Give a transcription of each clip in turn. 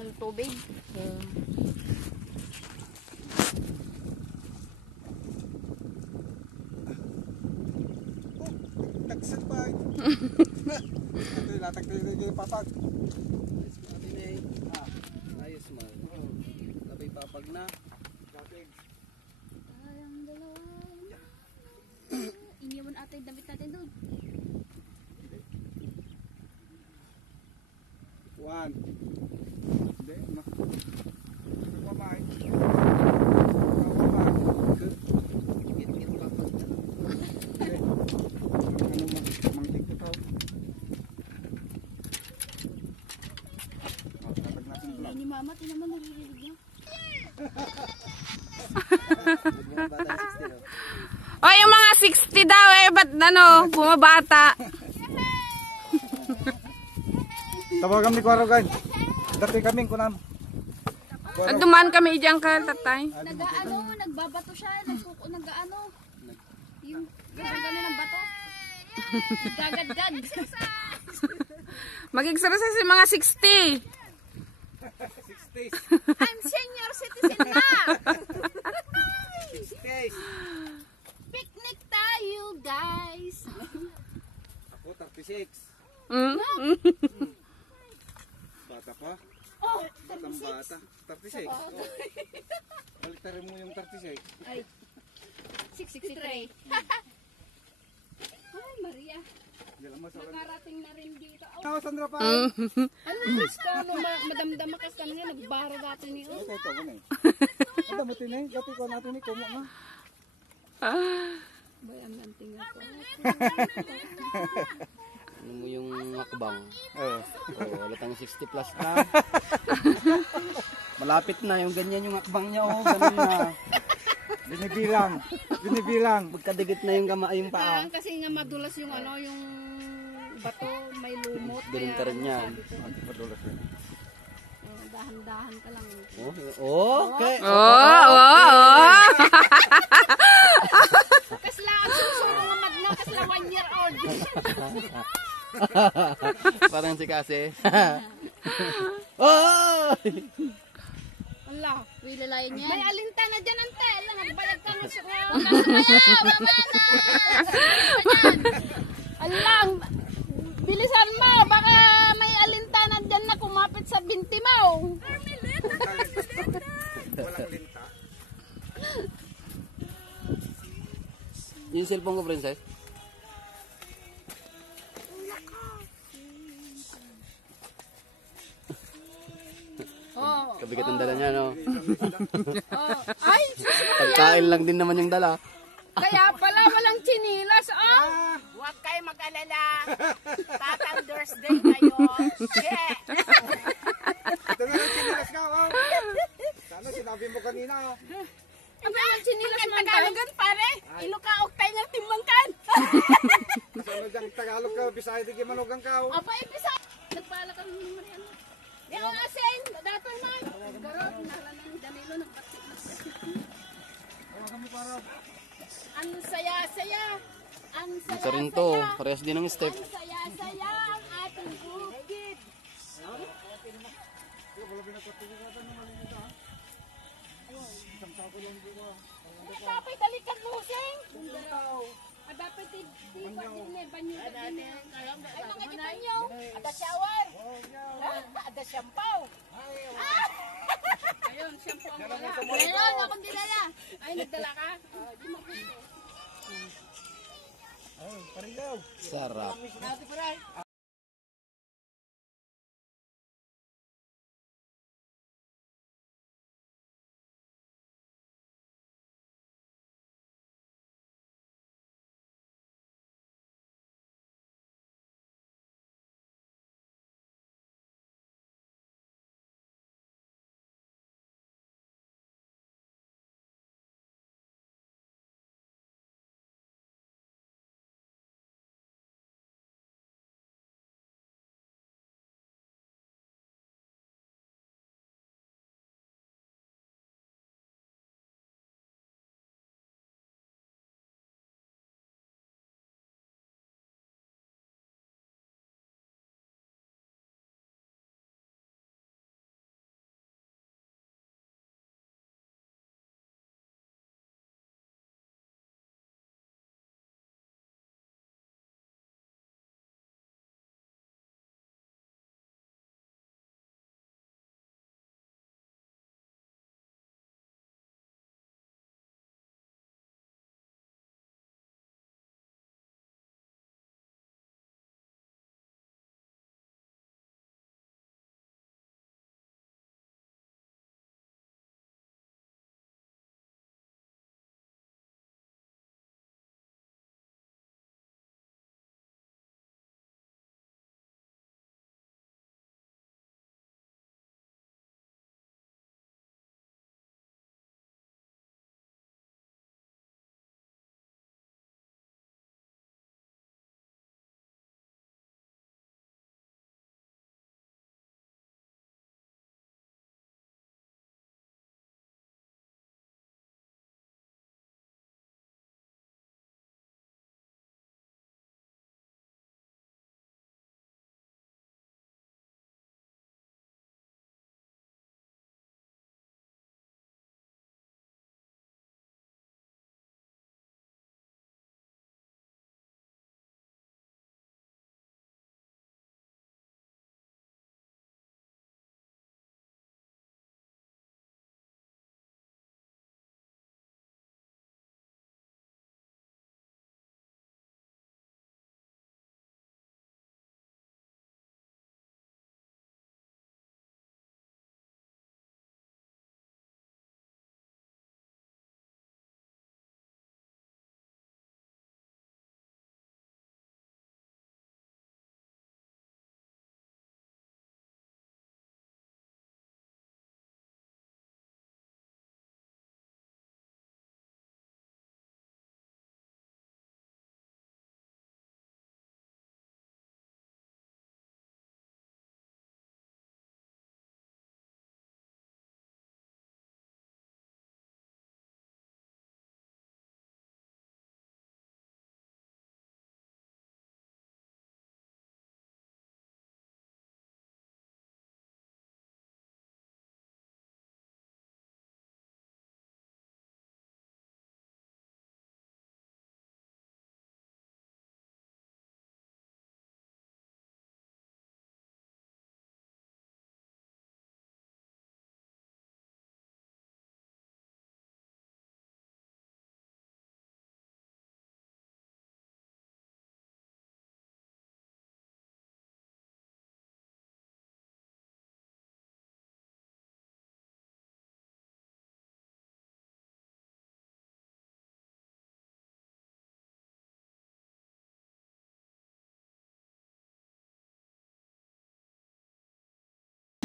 Ng tubig. Tagsit pa. Ito yung natagtayin yung papag. Ayos mo. Sabay papag na. Ang dalawa. Iniwan ata yung damit natin doon. One. Hindi. Nagmamay. Git-git papag na. Mangtik ko tao. Tatag natin Hindi ni mama, tinaman naririnig niya. Bumabata ng 60 no? O, yung mga 60 daw eh, ba't ano, bumabata? Tawagan ni Kuwaro gan. Dati kaming kunam. Dumaan kami dyan ka, tatay. Nagbabato siya, nag-ano. Yung gano'n ng bato. Gagadgad. Mag-exercise yung mga 60. 60s. I'm senior citizen na. 60s. Picnic tayo, guys. Ako 36. Bata pa. Oh, Batang bata. 36. Oh. Baliktarin mo yung 36. ay. 663. Ay, Maria. Yan ang masalan. Nakarating na rin dito. Oh, Ako Sandra pa. ano gusto? Madamdama ka sa nga, nagbara dati niyo. Ito ito ko na eh. Ada mo tinay, dati ko natin ni kumo na. Boy, ang ganting ako. Ano mo yung hakbang? Oo. Oh, halatang 60 plus na. Malapit na yung ganyan yung hakbang niya. Oh, ganun na. Binibilang. Binibilang. Magkadikit na yung yung paa. Kasi nga madulas yung ano, yung bato, may lumot. Ganun ka rin yan. Madulas yan. Dahan-dahan ka lang. Okay. Kasla, susuro nga magno, kasla 1 year old. Parang si Kasi. Oh! Allah, wilalayan yan. May alinta na dyan, ante. Alam, nagbayag ka na siya. Allah, bilisan mo. Baka may alinta na dyan na kumapit sa binti mo. Walang linta. Yung cellphone ko, princess. Oh, Kabigat ang dala niya, no? oh. Ay, Pagkain lang din naman yung dala. kaya pala walang chinilas, oh. Huwag kayo mag-alala. Tatang Thursday ngayon. Yeah. Ito na lang sinilas ka, oh. Sana sinabi mo kanina, oh. Ano yung chinilas man tayo? Tagalogan pare. Ilukaok tayo ng timbangkan. Sana dyan Tagalog ka, Bisaya di manugang ka, oh. Apa, ipisa. Nagpala ka rin naman yan. Yung asin, dato man. Garot, nahala ng Danilo, nagbatik na siya. Tawagan mo para. Ang saya-saya. Ang Isa rin to. saya-saya. Parehas din ng step. Ang saya-saya ang ating bukid. Dapat dalikan musing. Dapat banyo. Ay, mga gitanyo. Ada shower. Ada shampoo. Ayun, shampoo ang wala. Meron akong dinala. Ay, nagdala ka? Di mo gusto. Sarap.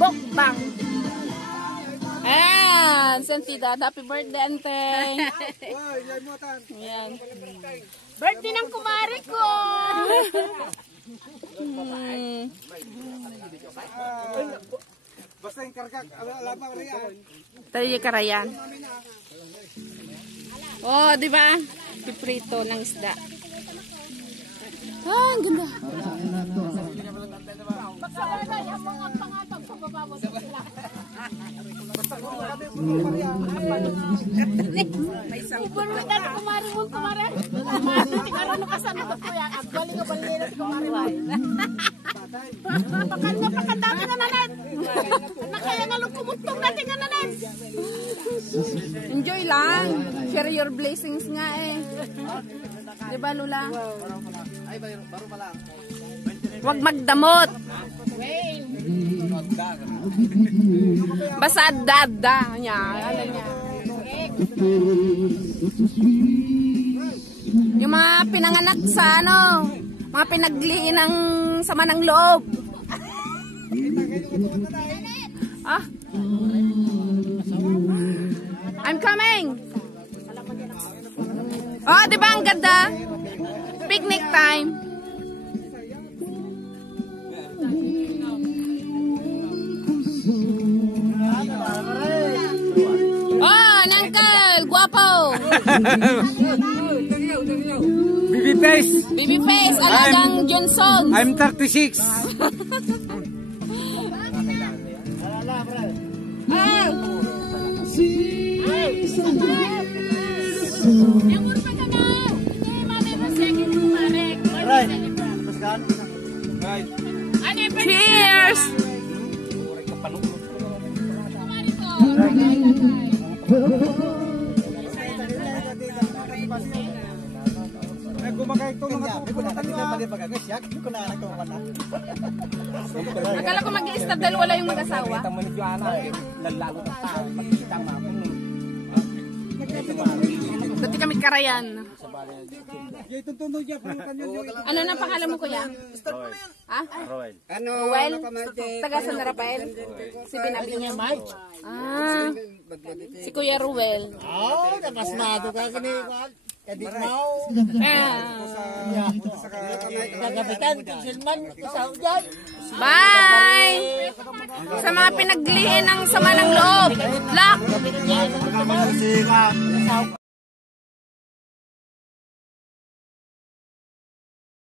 Bokbang. Ayan, sentida. Happy birthday, Anteng. Oy, yay mo tan. Ayan. Birthday ng kumari ko. Basta yung karkak, alam mo riyan. Tayo yung karayan. Oh, di ba? Piprito ng isda. Ah, ang ganda. Magsalala yung mga pangatag sa baba mo sila. Uburutan ang kumari mo, kumari. Tingnan ka sa nito, kuya. Agbaling ka balila sa kumari mo. Pakanya pakandami na nanan. Nakaya nga lumutong natin nga nanan. Enjoy lang. Share your blessings nga eh. Di ba, Lula? Ay, baro pa lang. Huwag magdamot. Basta dada niya. Ano niya. Yung mga pinanganak sa ano, mga pinagliin ng sama ng loob. Ah. I'm coming. Oh, di ba ang ganda? Picnic time. Oh, Uncle, guwapo. Baby face. Baby face, alagang Johnson. I'm 36. Namur pa ka na. Hindi, mami mo second kumari. Right. Ano yung Cheers. kumari ko? Gumakay ito mga tupunan Akala ko mag-i-start dahil wala yung mag-asawa. Dati kami karayan. Ano na pangalan mo, kuya? Ha? Ruel? Taga San Rafael? Si Binabi niya, Mike. Ah, si Kuya Ruel. Oh, napasmado ka kini. Kadi mau. Nagabitan silman sa ujan. Bye! Sa mga pinagliin ng sama ng loob. Lock!